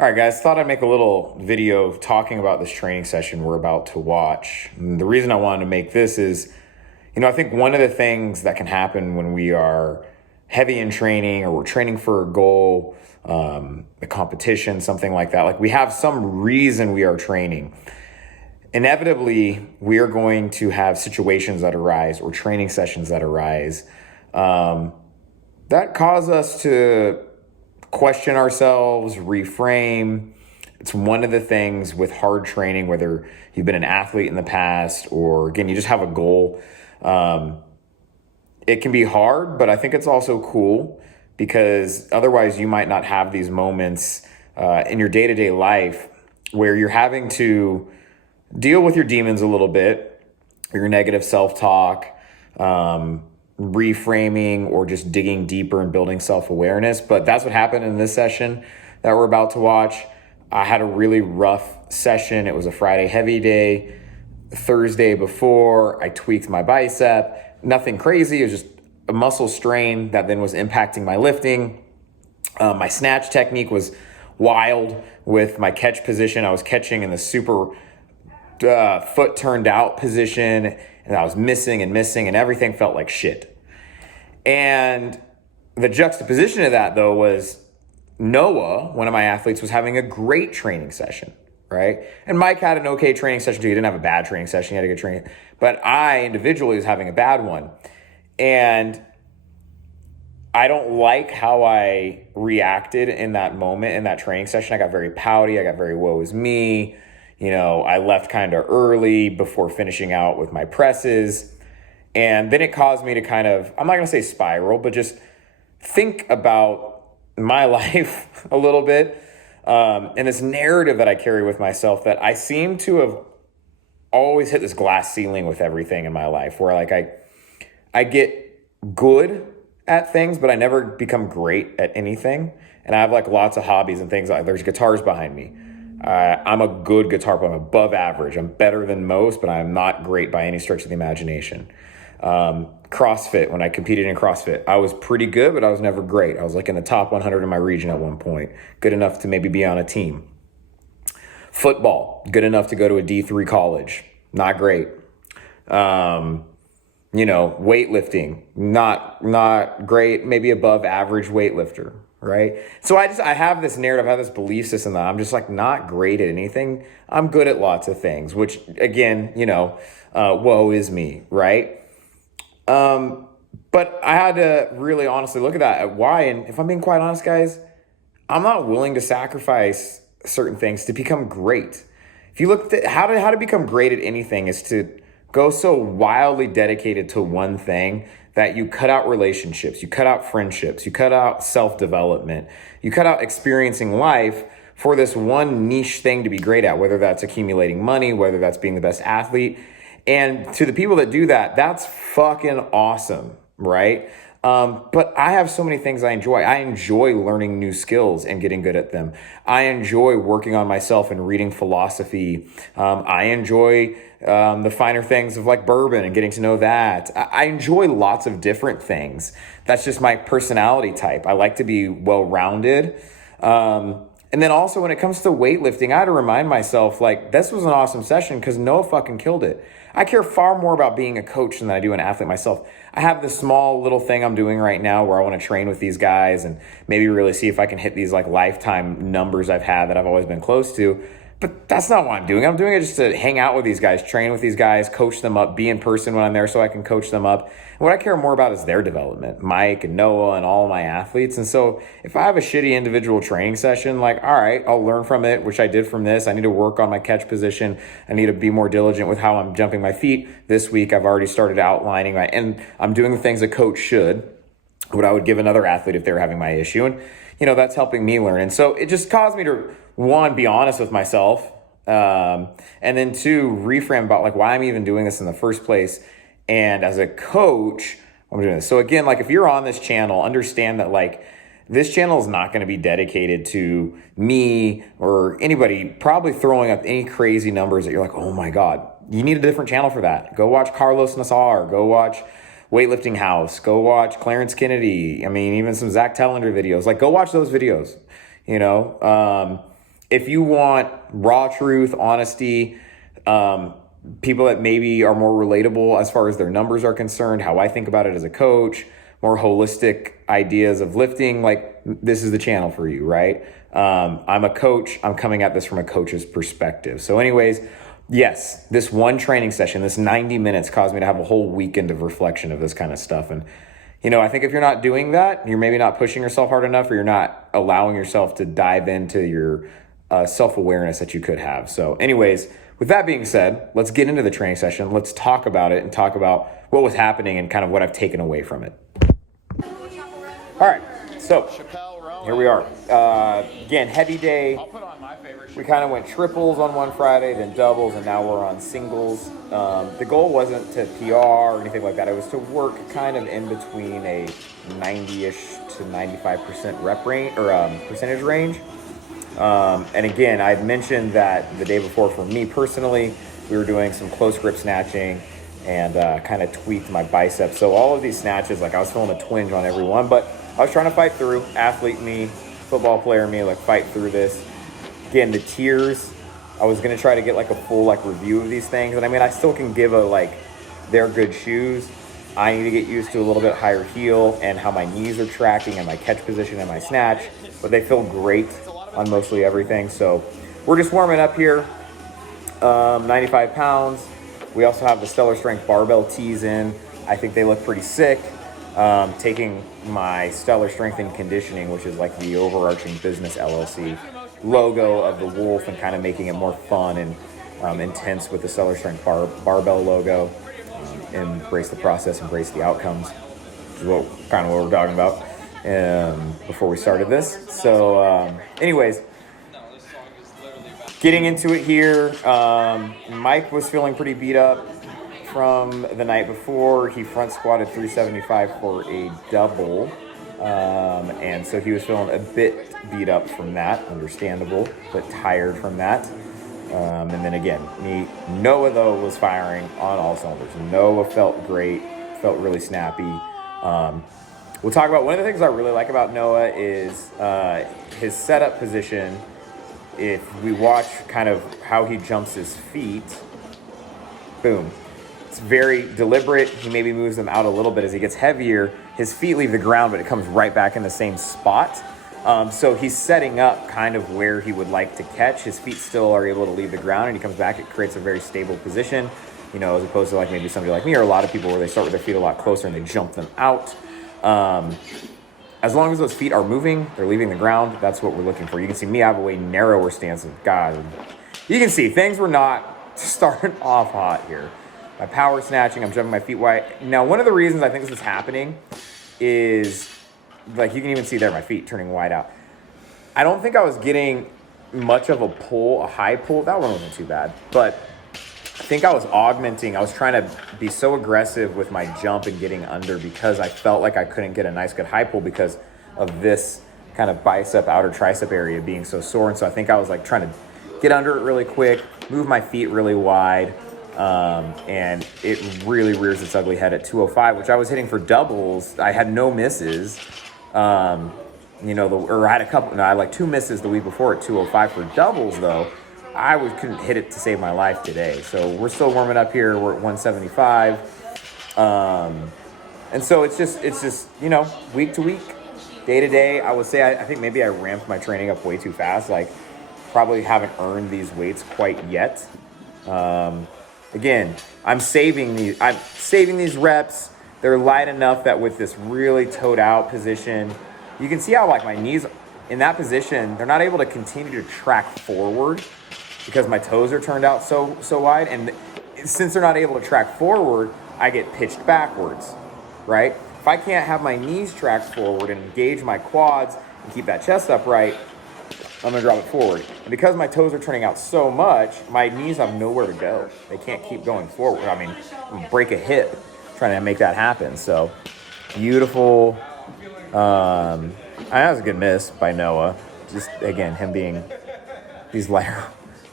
All right, guys, thought I'd make a little video talking about this training session we're about to watch. And the reason I wanted to make this is, I think one of the things that can happen when we are heavy in training or we're training for a goal, a competition, something like that, like we have some reason we are training. Inevitably, we are going to have situations that arise or training sessions that arise that cause us to question ourselves, reframe. It's one of the things with hard training, whether you've been an athlete in the past or again, you just have a goal. It can be hard, but I think it's also cool because otherwise you might not have these moments in your day-to-day life where you're having to deal with your demons a little bit, your negative self-talk, reframing or just digging deeper and building self-awareness. But that's what happened in this session that we're about to watch. I had a really rough session. It was a Friday heavy day. Thursday before, I tweaked my bicep. Nothing crazy. It was just a muscle strain that then was impacting my lifting. My snatch technique was wild with my catch position. I was catching in the super foot turned out position, and I was missing, and everything felt like shit. And the juxtaposition of that, though, was Noah, one of my athletes, was having a great training session, right? And Mike had an okay training session too. He didn't have a bad training session. He had a good training. But I individually was having a bad one. And I don't like how I reacted in that moment, in that training session. I got very pouty. I got very woe is me. I left kind of early before finishing out with my presses. And then it caused me to kind of, I'm not going to say spiral, but just think about my life a little bit. And this narrative that I carry with myself that I seem to have always hit this glass ceiling with everything in my life where like I get good at things, but I never become great at anything. And I have like lots of hobbies and things. Like there's guitars behind me. I'm a good guitar player. I'm above average. I'm better than most, but I'm not great by any stretch of the imagination. CrossFit, when I competed in CrossFit, I was pretty good, but I was never great. I was like in the top 100 in my region at one point, good enough to maybe be on a team. Football, good enough to go to a D3 college, not great. Weightlifting, not great, maybe above average weightlifter, right? So I have this narrative, I have this belief system that I'm just like not great at anything. I'm good at lots of things, which again, woe is me, right? But I had to really honestly look at that, at why. And if I'm being quite honest, guys, I'm not willing to sacrifice certain things to become great. If you look at how to become great at anything is to go so wildly dedicated to one thing that you cut out relationships, you cut out friendships, you cut out self-development, you cut out experiencing life for this one niche thing to be great at, whether that's accumulating money, whether that's being the best athlete. And to the people that do that, that's fucking awesome, right? But I have so many things I enjoy. I enjoy learning new skills and getting good at them. I enjoy working on myself and reading philosophy. I enjoy the finer things of like bourbon and getting to know that. I enjoy lots of different things. That's just my personality type. I like to be well-rounded. And then also when it comes to weightlifting, I had to remind myself, like, this was an awesome session because Noah fucking killed it. I care far more about being a coach than I do an athlete myself. I have this small little thing I'm doing right now where I want to train with these guys and maybe really see if I can hit these like lifetime numbers I've had that I've always been close to. But that's not what I'm doing. I'm doing it just to hang out with these guys, train with these guys, coach them up, be in person when I'm there so I can coach them up. And what I care more about is their development, Mike and Noah and all of my athletes. And so if I have a shitty individual training session, like, all right, I'll learn from it, which I did from this. I need to work on my catch position. I need to be more diligent with how I'm jumping my feet. This week, I've already started outlining and I'm doing the things a coach should, what I would give another athlete if they were having my issue. And, that's helping me learn. And so it just caused me to, one, be honest with myself, and then two, reframe about like why I'm even doing this in the first place. And as a coach, I'm doing this. So again, like if you're on this channel, understand that like this channel is not going to be dedicated to me or anybody probably throwing up any crazy numbers that you're like, oh my God, you need a different channel for that. Go watch Carlos Nassar, go watch Weightlifting House, go watch Clarence Kennedy. I mean, even some Zach Tellender videos, like go watch those videos, if you want raw truth, honesty, people that maybe are more relatable as far as their numbers are concerned, how I think about it as a coach, more holistic ideas of lifting, like this is the channel for you, right? I'm a coach. I'm coming at this from a coach's perspective. So anyways, yes, this one training session, this 90 minutes caused me to have a whole weekend of reflection of this kind of stuff. And, I think if you're not doing that, you're maybe not pushing yourself hard enough, or you're not allowing yourself to dive into your self-awareness that you could have. So anyways, with that being said, let's get into the training session. Let's talk about it and talk about what was happening and kind of what I've taken away from it. All right, so here we are. Again, heavy day. We kind of went triples on one Friday, then doubles, and now we're on singles. The goal wasn't to PR or anything like that. It was to work kind of in between a 90-ish to 95% rep range or percentage range. And again, I'd mentioned that the day before for me personally, we were doing some close grip snatching and kind of tweaked my biceps. So all of these snatches, like I was feeling a twinge on every one, but I was trying to fight through. Athlete me, football player me, like fight through this. Again, the tiers, I was going to try to get like a full like review of these things. And I mean, I still can give a like, they're good shoes. I need to get used to a little bit higher heel and how my knees are tracking and my catch position and my snatch, but they feel great on mostly everything. So we're just warming up here. 95 pounds. We also have the Stellar Strength barbell tees in. I think they look pretty sick. Taking my Stellar Strength and Conditioning, which is like the overarching business LLC logo of the wolf, and kind of making it more fun and intense with the Stellar Strength barbell logo. Embrace the process, embrace the outcomes, which is what we're talking about before we started this. So anyways, getting into it here, Mike was feeling pretty beat up from the night before. He front squatted 375 for a double, and so he was feeling a bit beat up from that, understandable, but tired from that. And then again, Noah though was firing on all cylinders. Noah felt great, felt really snappy. We'll talk about one of the things I really like about Noah is his setup position. If we watch kind of how he jumps his feet, boom. It's very deliberate. He maybe moves them out a little bit as he gets heavier. His feet leave the ground, but it comes right back in the same spot. So he's setting up kind of where he would like to catch. His feet still are able to leave the ground, and he comes back. It creates a very stable position, as opposed to like maybe somebody like me or a lot of people where they start with their feet a lot closer and they jump them out. As long as those feet are moving, they're leaving the ground, that's what we're looking for. You can see me, I have a way narrower stance. God, you can see things were not starting off hot here. My power snatching, I'm jumping my feet wide. Now, one of the reasons I think this is happening is, like you can even see there, my feet turning wide out. I don't think I was getting much of a high pull. That one wasn't too bad, but I think I was augmenting. I was trying to be so aggressive with my jump and getting under because I felt like I couldn't get a nice good high pull because of this kind of bicep, outer tricep area being so sore. And so I think I was like trying to get under it really quick, move my feet really wide. And it really rears its ugly head at 205, which I was hitting for doubles. I had no misses. I had like two misses the week before at 205 for doubles though. I couldn't hit it to save my life today. So we're still warming up here. We're at 175. And so it's just, week to week, day to day. I would say, I think maybe I ramped my training up way too fast. Like probably haven't earned these weights quite yet. Again, I'm saving these reps. They're light enough that with this really toed out position, you can see how like my knees in that position, they're not able to continue to track forward because my toes are turned out so wide. And since they're not able to track forward, I get pitched backwards, right? If I can't have my knees track forward and engage my quads and keep that chest upright, I'm gonna drop it forward. And because my toes are turning out so much, my knees have nowhere to go. They can't keep going forward. I mean, break a hip trying to make that happen. So beautiful. That was a good miss by Noah. Just again, him being these lighter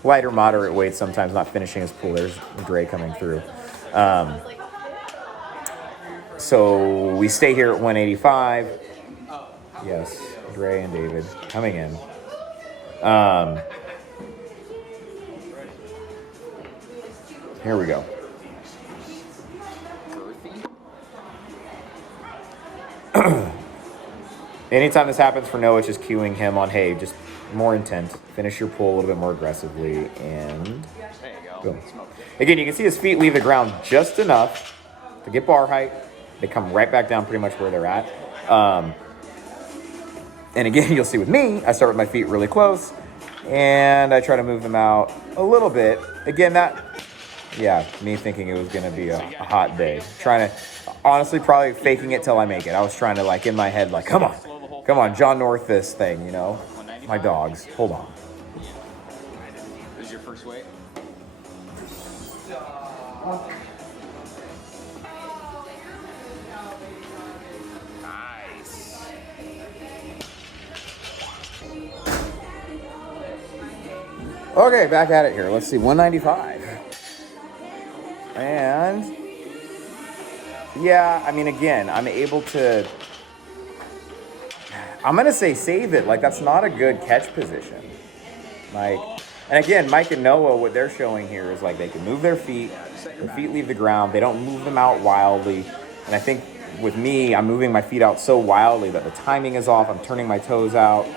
moderate weights, sometimes not finishing his pull. There's Dre coming through. So we stay here at 185. Yes, Dre and David coming in. Here we go. Anytime this happens for Noah, it's just cueing him on, hey, just more intent. Finish your pull a little bit more aggressively. And There you go. boom. Again, you can see his feet leave the ground just enough to get bar height. They come right back down pretty much where they're at. And again, you'll see with me, I start with my feet really close. And I try to move them out a little bit. Again, me thinking it was going to be a hot day. Trying to, honestly, probably faking it till I make it. I was trying to, like, in my head, like, come on, John North this thing, you know? My dogs. Hold on. This is your first weight? Nice. Okay, back at it here. Let's see, 195. And, yeah, I mean, again, I'm able to, I'm going to say save it. Like, that's not a good catch position. Like, and again, Mike and Noah, what they're showing here is, like, they can move their feet leave the ground, they don't move them out wildly. And I think with me, I'm moving my feet out so wildly that the timing is off, I'm turning my toes out,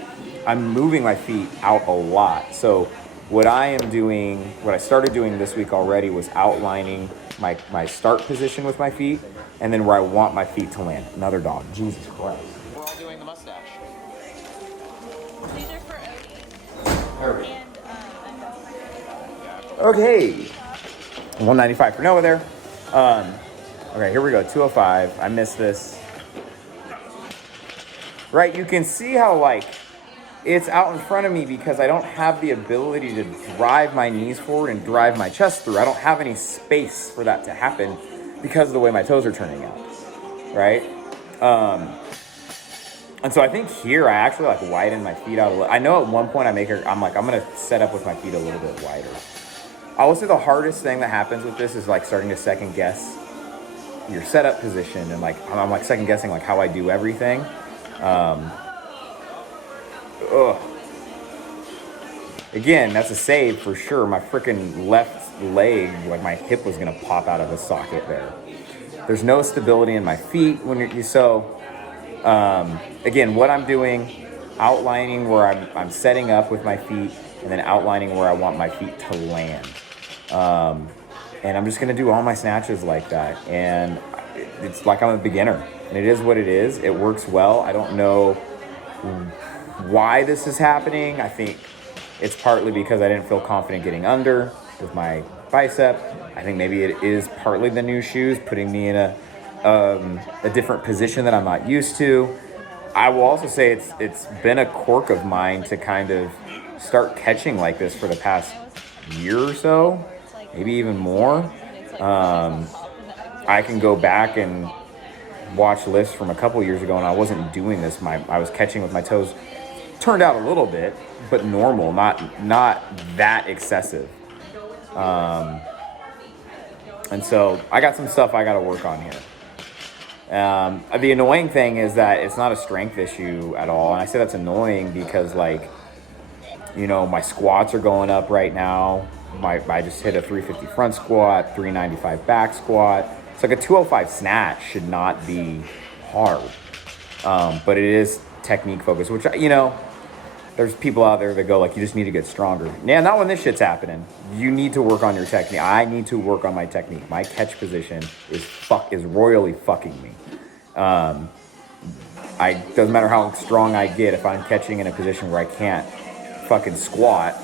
I'm moving my feet out a lot. So what I started doing this week already was outlining my start position with my feet, and then where I want my feet to land. Another dog, Jesus Christ. We're all doing the mustache. These are for Odie. And Okay, 195 for Noah there. Okay, here we go, 205. I missed this. Right, you can see how, like, it's out in front of me because I don't have the ability to drive my knees forward and drive my chest through. I don't have any space for that to happen because of the way my toes are turning out, right? And so I think here I actually, like, widen my feet out a little. I know at one point I'm going to set up with my feet a little bit wider. I will say the hardest thing that happens with this is, like, starting to second guess your setup position, and, like, I'm like second guessing, like, how I do everything. Again, that's a save for sure. My freaking left leg, like, my hip was gonna pop out of the socket there. There's no stability in my feet when again, what I'm doing, outlining where I'm setting up with my feet, and then outlining where I want my feet to land. And I'm just gonna do all my snatches like that. And it's like I'm a beginner, and it is what it is. It works well. I don't know why this is happening. I think it's partly because I didn't feel confident getting under with my bicep. I think maybe it is partly the new shoes putting me in a different position that I'm not used to. I will also say it's been a quirk of mine to kind of start catching like this for the past year or so, maybe even more. I can go back and watch lists from a couple years ago, and I wasn't doing this. I was catching with my toes turned out a little bit, but normal, not that excessive. And so I got some stuff I got to work on here. The annoying thing is that it's not a strength issue at all. And I say that's annoying because, like, you know, my squats are going up right now. I just hit a 350 front squat, 395 back squat. It's like a 205 snatch should not be hard. But it is technique focused, which, you know, there's people out there that go, like, you just need to get stronger. Yeah, not when this shit's happening. You need to work on your technique. I need to work on my technique. My catch position is royally fucking me. Doesn't matter how strong I get, if I'm catching in a position where I can't fucking squat,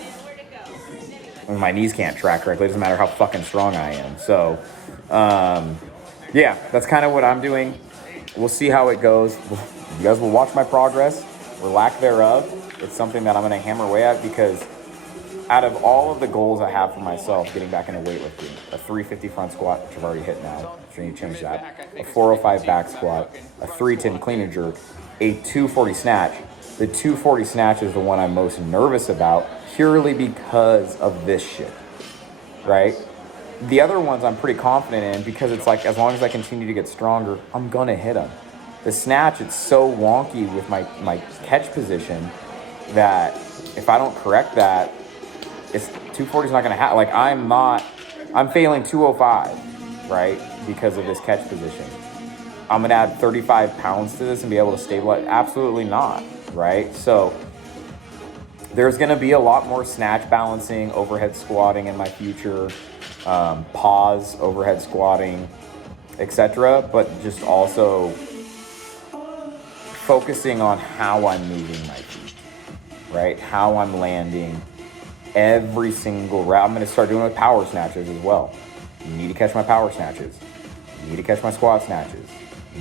and my knees can't track correctly, it doesn't matter how fucking strong I am. So, yeah, that's kind of what I'm doing. We'll see how it goes. You guys will watch my progress, or lack thereof. It's something that I'm going to hammer away at, because out of all of the goals I have for myself getting back into weightlifting, a 350 front squat, which I've already hit now, so I need to change that, a 405 back squat, a 310 clean and jerk, a 240 snatch. The 240 snatch is the one I'm most nervous about, purely because of this shit, right? The other ones I'm pretty confident in, because it's like, as long as I continue to get stronger, I'm going to hit them. The snatch, it's so wonky with my catch position that if I don't correct that, 240 is not going to happen. Like, I'm I'm failing 205, right? Because of this catch position. I'm going to add 35 pounds to this and be able to stabilize? Absolutely not, right? So there's going to be a lot more snatch balancing, overhead squatting in my future, pause, overhead squatting, etc. But just also focusing on how I'm moving my feet, right? How I'm landing every single route. I'm going to start doing it with power snatches as well. You need to catch my power snatches. You need to catch my squat snatches.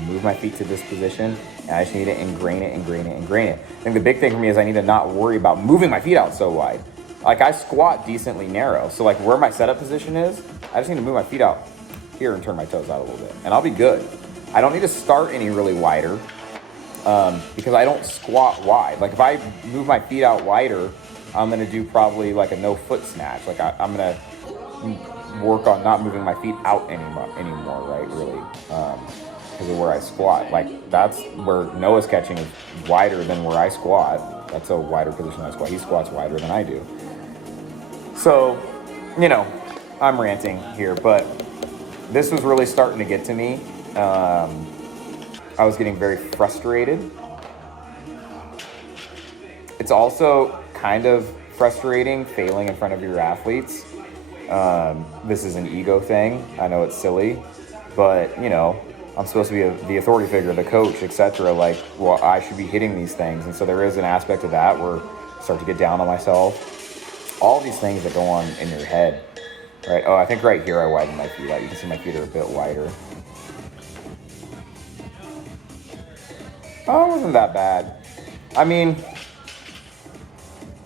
Move my feet to this position, and I just need to ingrain it. I think the big thing for me is I need to not worry about moving my feet out so wide. Like, I squat decently narrow, so like where my setup position is, I just need to move my feet out here and turn my toes out a little bit, and I'll be good. I don't need to start any really wider because I don't squat wide. Like, if I move my feet out wider, I'm gonna do probably like a no foot snatch. Like, I'm gonna work on not moving my feet out anymore, right? Really. Because of where I squat. Like, that's where Noah's catching is wider than where I squat. That's a wider position than I squat. He squats wider than I do. So, you know, I'm ranting here, but this was really starting to get to me. I was getting very frustrated. It's also kind of frustrating failing in front of your athletes. This is an ego thing. I know it's silly, but, you know, I'm supposed to be the authority figure, the coach, etc. Like, well, I should be hitting these things. And so there is an aspect of that where I start to get down on myself. All these things that go on in your head, right? Oh, I think right here I widen my feet out. You can see my feet are a bit wider. Oh, it wasn't that bad. I mean,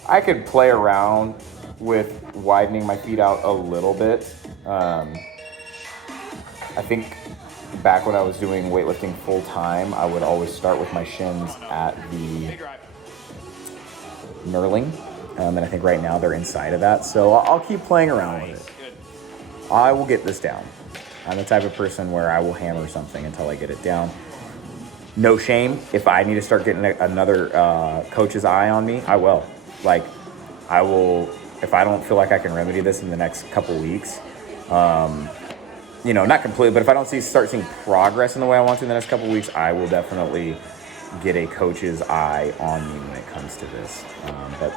I could play around with widening my feet out a little bit. I think back when I was doing weightlifting full time, I would always start with my shins at the knurling. And I think right now they're inside of that. So I'll keep playing around with it. I will get this down. I'm the type of person where I will hammer something until I get it down. No shame. If I need to start getting another coach's eye on me, I will. Like, I will, if I don't feel like I can remedy this in the next couple weeks, you know, not completely, but if I don't start seeing progress in the way I want to in the next couple of weeks, I will definitely get a coach's eye on me when it comes to this. But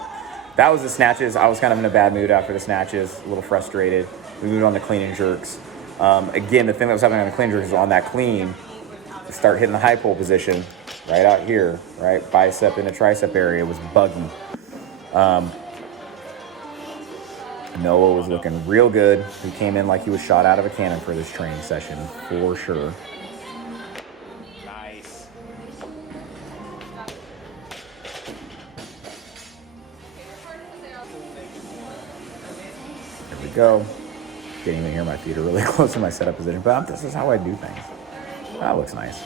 that was the snatches. I was kind of in a bad mood after the snatches, a little frustrated. We moved on to clean and jerks. Again, the thing that was happening on the clean and jerks is on that clean, start hitting the high pull position right out here, right? Bicep in the tricep area was buggy. Noah was looking real good. He came in like he was shot out of a cannon for this training session, for sure. Nice. There we go. Didn't even hear my feet are really close to my setup position, but this is how I do things. That looks nice.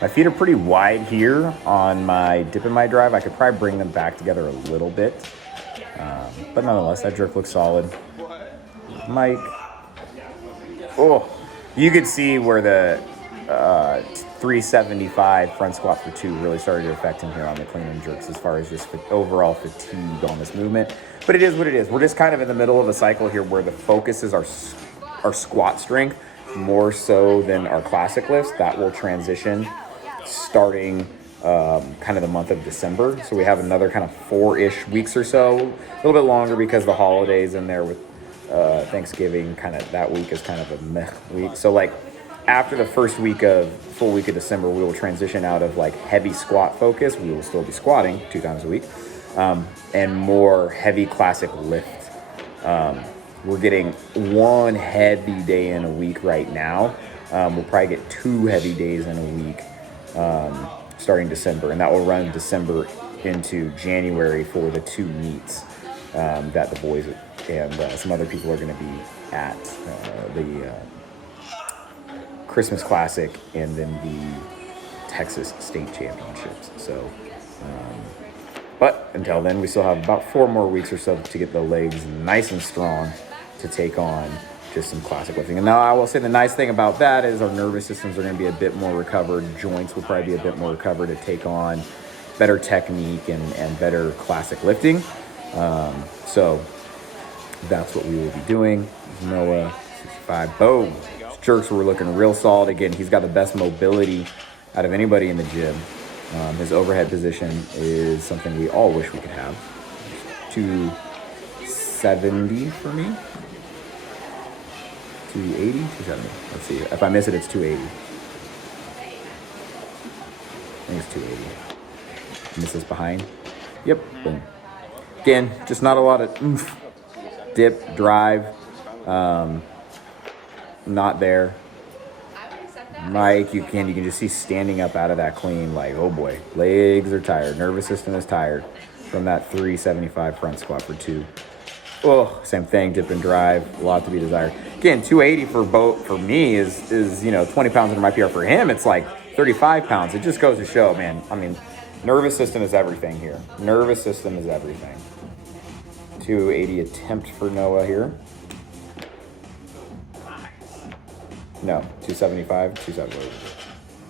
My feet are pretty wide here on my dip and my drive. I could probably bring them back together a little bit. But nonetheless, that jerk looks solid. Mike. Oh, you could see where the 375 front squat for 2 really started to affect him here on the clean and jerks as far as just overall fatigue on this movement. But it is what it is. We're just kind of in the middle of a cycle here where the focus is our squat strength more so than our classic lifts. That will transition starting kind of the month of December. So we have another kind of 4-ish weeks or so, a little bit longer because the holidays in there with Thanksgiving, kind of that week is kind of a meh week. So like after the first full week of December, we will transition out of like heavy squat focus. We will still be squatting 2 times a week and more heavy classic lift. We're getting 1 heavy day in a week right now. We'll probably get 2 heavy days in a week starting December, and that will run December into January for the 2 meets that the boys and some other people are going to be at the Christmas Classic and then the Texas State Championships. So, but until then, we still have about 4 more weeks or so to get the legs nice and strong to take on just some classic lifting. And now I will say the nice thing about that is our nervous systems are going to be a bit more recovered. Joints will probably be a bit more recovered to take on better technique and better classic lifting. So that's what we will be doing. Noah, 65. Boom. His jerks were looking real solid again. He's got the best mobility out of anybody in the gym. His overhead position is something we all wish we could have. 270 for me. 280, 270. Let's see. If I miss it, it's 280. I think it's 280. Miss this behind. Yep. Boom. Again, just not a lot of oomph. Dip, drive. Not there. Mike, you can just see standing up out of that clean, like, oh boy, legs are tired, nervous system is tired from that 375 front squat for 2. Oh, same thing, dip and drive, a lot to be desired. Again, 280 for me is 20 pounds under my PR. For him, it's like 35 pounds. It just goes to show, man. I mean, nervous system is everything here. Nervous system is everything. 280 attempt for Noah here. No, 275, 270.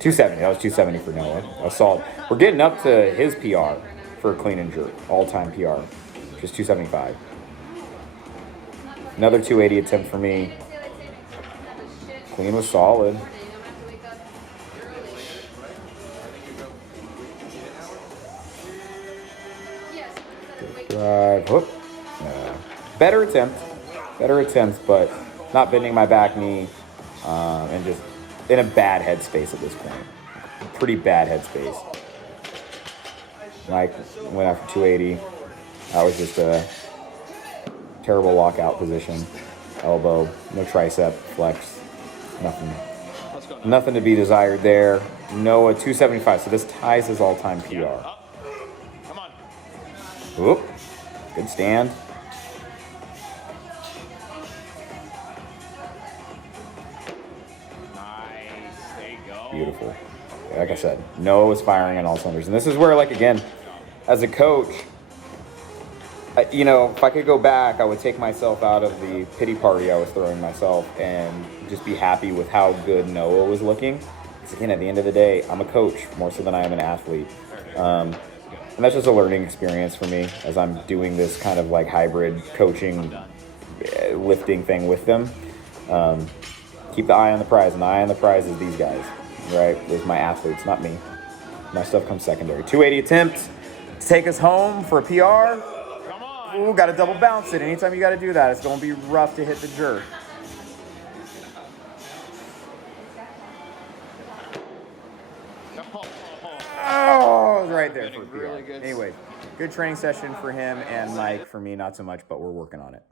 270, that was 270 for Noah. That was solid. We're getting up to his PR for clean and jerk, all-time PR, just 275. Another 280 attempt for me. Clean was solid. Drive, hook. Better attempt, but not bending my back knee. And just in a bad headspace at this point. Pretty bad headspace. Mike went after 280. That was just a terrible lockout position. Elbow, no tricep flex. Nothing to be desired there. Noah 275. So this ties his all-time PR. Come on. Whoop. Good stand. Beautiful. Like I said, Noah was firing on all cylinders. And this is where, like, again, as a coach, if I could go back, I would take myself out of the pity party I was throwing myself and just be happy with how good Noah was looking. Because, again, at the end of the day, I'm a coach more so than I am an athlete. And that's just a learning experience for me as I'm doing this kind of, like, hybrid coaching, lifting thing with them. Keep the eye on the prize, and the eye on the prize is these guys. Right, there's my athletes, not me. My stuff comes secondary. 280 attempt to take us home for a PR. Ooh, got to double bounce it. Anytime you got to do that, it's going to be rough to hit the jerk. Oh, it was right there for a PR. Anyway, good training session for him and Mike. For me, not so much, but we're working on it.